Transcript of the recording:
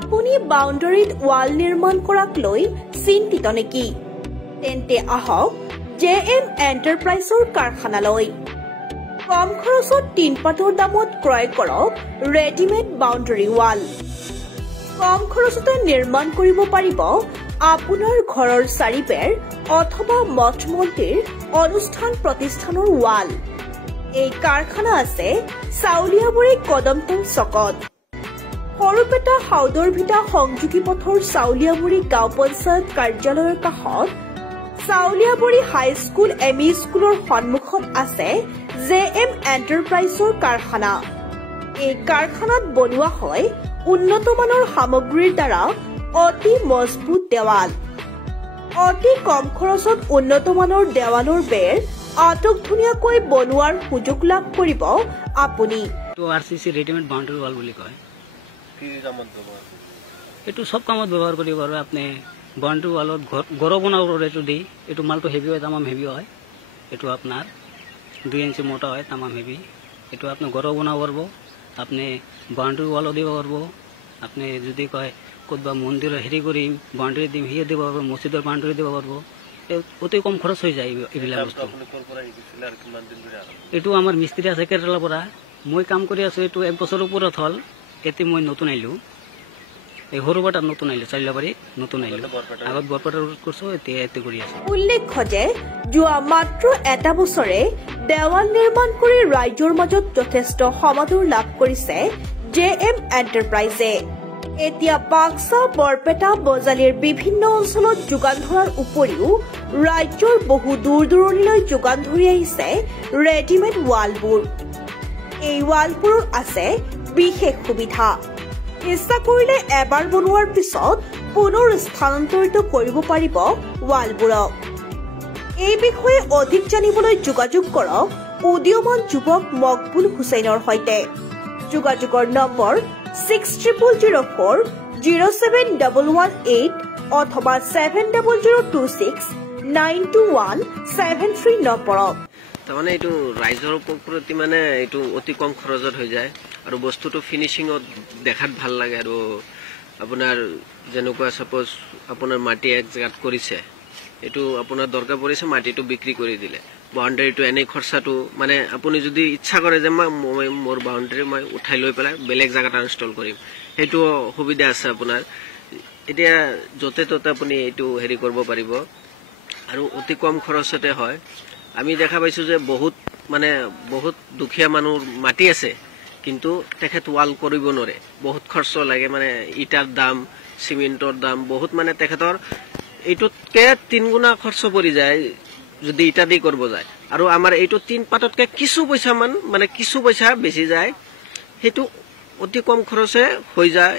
আপুনি বাউণ্ডাৰীত ৱাল নিৰ্মাণ কৰাক লৈ চিন্তিত নেকি? তেন্তে আহক JM এণ্টাৰপ্ৰাইজৰ কাৰখানালৈ। কম খৰচত টিনপাতৰ দামত ক্ৰয় কৰক ৰেডিমেড বাউণ্ডাৰী ৱাল। কম খৰচতে নিৰ্মাণ কৰিব পাৰিব আপোনাৰ ঘৰৰ চাৰিবেৰ অথবা মঠ মন্দিৰ অনুষ্ঠান প্ৰতিষ্ঠানৰ ৱাল। এই কাৰখানা আছে চাউলিয়াবুৰী কদমতল চকত। সৰুপেটা হাউদৰভিটা সংযোগী পথৰ চাউলিয়াবুৰী গাঁও পঞ্চায়ত কাৰ্যালয়ৰ কাষত চাউলিয়াবুৰী হাইস্কুল ME স্কুলৰ সন্মুখত আছে JM এণ্টাৰপ্ৰাইজৰ কাৰখানা। এই কাৰখানাত বনোৱা হয় উন্নত মানৰ সামগ্ৰীৰ দ্বাৰা অতি মজবুত দেৱাল। অতি কম খৰচত উন্নত মানৰ দেৱালৰ বেৰ আটকধুনীয়াকৈ বনোৱাৰ সুযোগ লাভ কৰিব আপুনি। RCC ৰেডিমেড বাউণ্ডাৰী ৱাল বুলি কয়। এইটো সব কামত ব্যৱহাৰ কৰিব পাৰো। আপুনি বাউণ্ডাৰী ৱালত ঘৰ বনাব এইটো দি এইটো মালটো হেভি হয়, তামাম হেভি হয়। এইটো আপোনাৰ 2 ইঞ্চি মোটা হয়, তামাম হেভি। এইটো আপনি ঘৰ বনাব পাৰব, আপনি বাউণ্ডাৰী ৱালো দিব পাৰব। আপনি যদি কয় ক'তবা মন্দিৰ হেৰি কৰিম বাউণ্ডাৰী দিম সিয়ে দিব পাৰব, মছজিদৰ বাউণ্ডাৰী দিব পাৰব। অতি কম খৰচ হৈ যায় এইবিলাক বস্তু। এইটো আমাৰ মিস্ত্ৰী আছে কেৰালাৰ পৰা। মই কাম কৰি আছো, এইটো 1 বছৰৰ ওপৰত হ'ল। এতে মই নতুন আইলো, এই সৰুবাটাত নতুন আইলো, চাইলাবাৰীত নতুন আইলো। আগত বৰপেটাৰ কৰছো, এতে কৰি আছো। উল্লেখ্য যে যোৱা মাত্ৰ এটা বছৰে দেৱাল নিৰ্মাণ কৰি ৰাইজৰ মাজত যথেষ্ট সমাদৰ লাভ কৰিছে JM এণ্টাৰপ্ৰাইজে। এতিয়া বাক্সা, বৰপেটা, বজালিৰ বিভিন্ন অঞ্চলত যোগান ধৰাৰ উপৰিও ৰাজ্যৰ বহু দূৰ দূৰণিলৈ যোগান ধৰি আহিছে ৰেডিমেড ৱালবোৰ। এই ৱালবোৰৰ আছে বিশেষ সুবিধা। ইচ্ছা কৰিলে এবাৰ বনোৱাৰ পিছত পুনৰ স্থানান্তৰিত কৰিব পাৰিব ৱালবোৰক। এই বিষয়ে অধিক জানিবলৈ যোগাযোগ কৰক উদীয়মান যুৱক মকবুল হুছেইনৰ সৈতে। যোগাযোগৰ নম্বৰ 6004071118 অথবা 70269217 নম্বৰত। তাৰমানে এইটো ৰাইজৰ প্ৰতি মানে এইটো অতি কম খৰচত হৈ যায় আৰু বস্তুটো ফিনিচিঙত দেখাত ভাল লাগে। আৰু আপোনাৰ যেনেকুৱা সাপোজ আপোনাৰ মাটি এক জাগাত কৰিছে, এইটো আপোনাৰ দৰকাৰ পৰিছে, মাটিটো বিক্ৰী কৰি দিলে, বাউণ্ডাৰীটো এনেই খৰচাটো মানে আপুনি যদি ইচ্ছা কৰে যে মই মোৰ বাউণ্ডাৰী মই উঠাই লৈ পেলাই বেলেগ জাগাত ইনষ্টল কৰিম, সেইটো সুবিধা আছে আপোনাৰ। এতিয়া য'তে ত'তে আপুনি এইটো হেৰি কৰিব পাৰিব আৰু অতি কম খৰচতে হয়। আমি দেখা পাইছো যে বহুত দুখীয়া মানুহ মাটি আছে, কিন্তু তেখেত ৱাল কৰিব নোৱাৰে, বহুত খৰচ লাগে। মানে ইটাৰ দাম, চিমেণ্টৰ দাম বহুত, মানে তেখেতৰ এইটোতকে 3 গুণা খৰচ পৰি যায় যদি ইটা দি কৰিব যায়। আৰু আমাৰ এইটো 3 পাততকে কিছু পইচা বেছি যায়, সেইটো অতি কম খৰচে হৈ যায়।